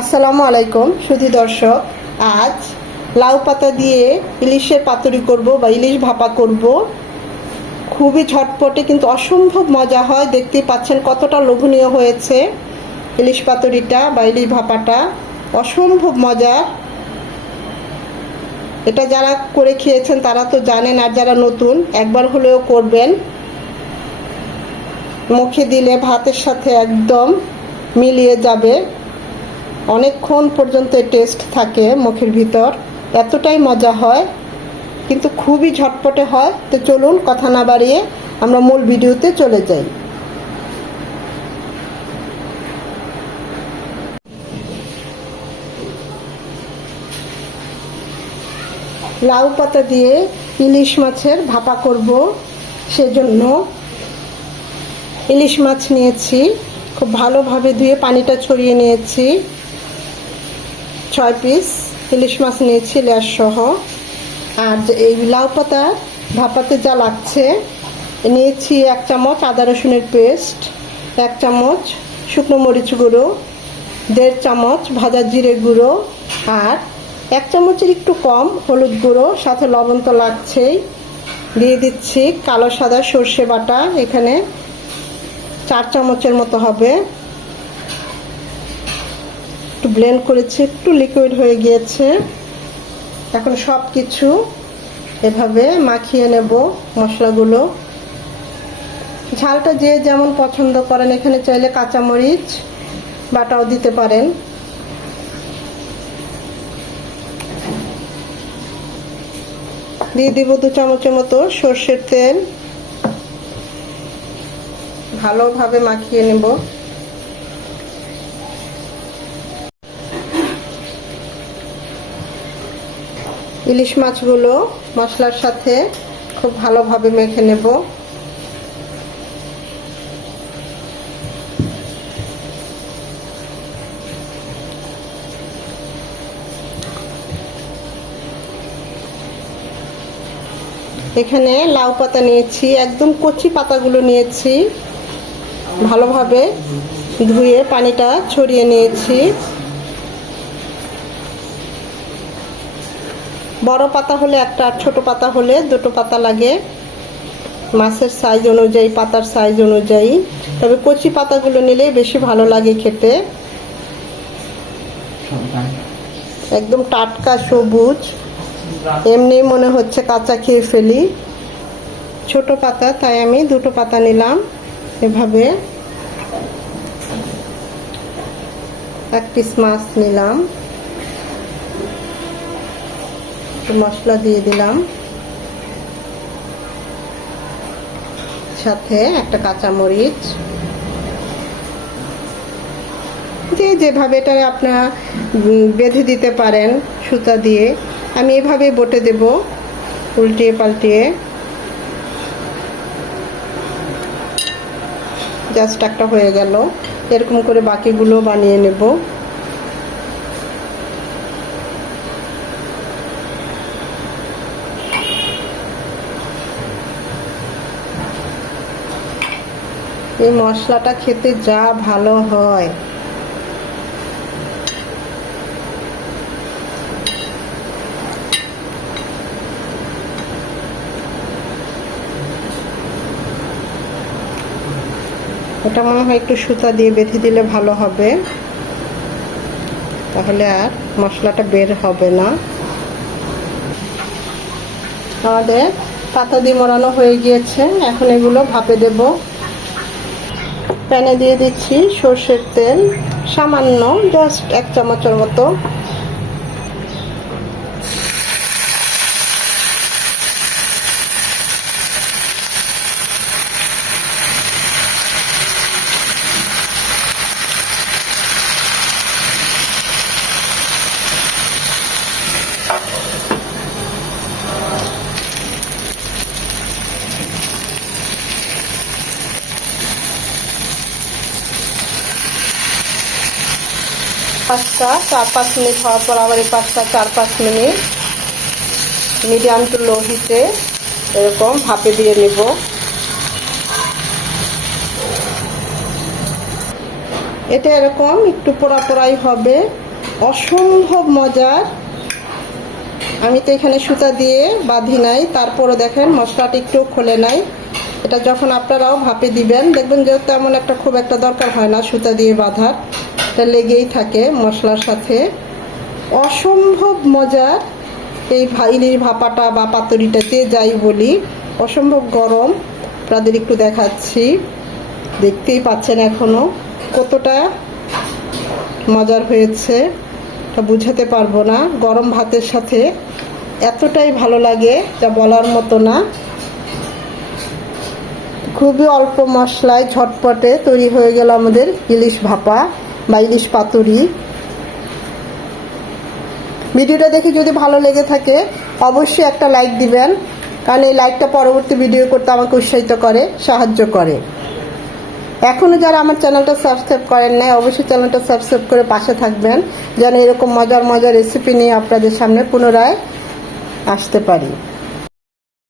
আসসালামু আলাইকুম, সুধী দর্শক। আজ লাউ পাতা দিয়ে ইলিশের পাতুরি করব বা ইলিশ ভাপা করব। খুবই ঝটপটে কিন্তু অসম্ভব মজা হয়। দেখতেই পাচ্ছেন কতটা লোভনীয় হয়েছে ইলিশ পাতুরিটা বা ইলিশ ভাপাটা। অসম্ভব মজার এটা যারা করে খেয়েছেন তারা তো জানেন, আর যারা নতুন, একবার হলেও করবেন। মুখে দিলে ভাতের সাথে একদম মিলিয়ে যাবে। অনেকক্ষণ পর্যন্ত টেস্ট থাকে মুখের ভিতর। এতটাই মজা হয়, কিন্তু খুবই ঝটপটে হয়। তো চলুন কথা না বাড়িয়ে আমরা মূল ভিডিওতে চলে যাই। লাউ পাতা দিয়ে ইলিশ মাছের ভাপা করব, সেজন্য ইলিশ মাছ নিয়েছি। খুব ভালোভাবে ধুয়ে পানিটা ছড়িয়ে নিয়েছি। ছয় পিস ইলিশ মাছ নিয়েছি, লেয়ার সহ। আর এই লাউ পাতা ভাপাতে যা লাগছে, নিয়েছি এক চামচ আদা রসুনের পেস্ট, এক চামচ শুকনো মরিচ গুঁড়ো, দেড় চামচ ভাজা জিরে গুঁড়ো, আর এক চামচের একটু কম হলুদ গুঁড়ো, সাথে লবণ তো লাগছেই। দিয়ে দিচ্ছি কালো সাদা সর্ষে বাটা, এখানে চার চামচের মতো হবে। একটু ব্লেন্ড করেছি, একটু লিকুইড হয়ে গিয়েছে। এখন সব কিছু এভাবে মাখিয়ে নেব মশলাগুলো। ঝালটা যে যেমন পছন্দ করেন, এখানে চাইলে কাঁচামরিচ বাটাও দিতে পারেন। দিয়ে দিব দু চামচের মতো সর্ষের তেল। ভালোভাবে মাখিয়ে নেব। ইলিশ মাছগুলো মশলার সাথে খুব ভালোভাবে মেখে নেব। এখানে লাউ পাতা নিয়েছি, একদম কচি পাতাগুলো নিয়েছি। ভালোভাবে ধুয়ে পানিটা ছড়িয়ে নিয়েছি। বড় পাতা হলে একটা, ছোট পাতা হলে দুটো পাতা লাগে। মাছের সাইজ অনুযায়ী, পাতার সাইজ অনুযায়ী। তবে কচি পাতাগুলো নিলে বেশি ভালো লাগে খেতে। একদম টাটকা সবুজ। এমনি মনে হচ্ছে কাঁচা খেয়ে ফেলি। ছোট পাতা, তাই আমি দুটো পাতা নিলাম এভাবে। এক পিস মাছ নিলাম। মশলা দিয়ে দিলাম। সাথে একটা কাঁচামরিচ। যে যেভাবে এটা আপনারা বেঁধে দিতে পারেন সুতা দিয়ে, আমি এভাবে বটে দেব উল্টিয়ে পাল্টিয়ে। জাস্ট একটা হয়ে গেল। এরকম করে বাকিগুলো বানিয়ে নেব। এই মশলাটা খেতে যা ভালো হয়। এটা মনে হয় একটু সুতা দিয়ে বেঁধে দিলে ভালো হবে। তাহলে আর মশলাটা বের হবে না। আমাদের পাতা দিয়ে মোড়ানো হয়ে গিয়েছে। এখন এগুলো ভাপে দেব। প্যানে দিয়ে দিচ্ছি সর্ষের তেল। সামান্য জাস্ট এক চামচের মতো পাঁচটা, চার পাঁচ মিনিট হওয়ার পর আবার এই পাঁচটা, চার পাঁচ মিনিট। মিডিয়াম টু লো হিটে এরকম ভাপে দিয়ে নেব। এটা এরকম একটু পোড়া পোড়াই হবে। অসম্ভব মজার। আমি তো এখানে সুতা দিয়ে বাঁধি নাই, তারপরে দেখেন মশলাটা একটু খোলে নাই। এটা যখন আপনারাও ভাপে দিবেন, দেখবেন যে তেমন একটা খুব একটা দরকার হয় না সুতা দিয়ে বাঁধার। এটা লেগেই থাকে মশলার সাথে। অসম্ভব মজার এই ইলিশ ভাপাটা বা পাতুরিটা যে যাই বলি, অসম্ভব গরম। আপনাদের একটু দেখাচ্ছি। দেখতেই পাচ্ছেন এখনও কতটা মজার হয়েছে। তা বুঝাতে পারব না। গরম ভাতের সাথে এতটাই ভালো লাগে যা বলার মতো না। খুবই অল্প মশলায় ঝটপটে তৈরি হয়ে গেল আমাদের ইলিশ ভাপা। বা ইলিশ পাতুরি। ভিডিওটা দেখে যদি ভালো লেগে থাকে, অবশ্যই একটা লাইক দিবেন, কারণ এই লাইকটা পরবর্তী ভিডিও করতে আমাকে উৎসাহিত করে, সাহায্য করে। এখনও যারা আমার চ্যানেলটা সাবস্ক্রাইব করেন নাই, অবশ্যই চ্যানেলটা সাবস্ক্রাইব করে পাশে থাকবেন, যেন এরকম মজার মজার রেসিপি নিয়ে আপনাদের সামনে পুনরায় আসতে পারি।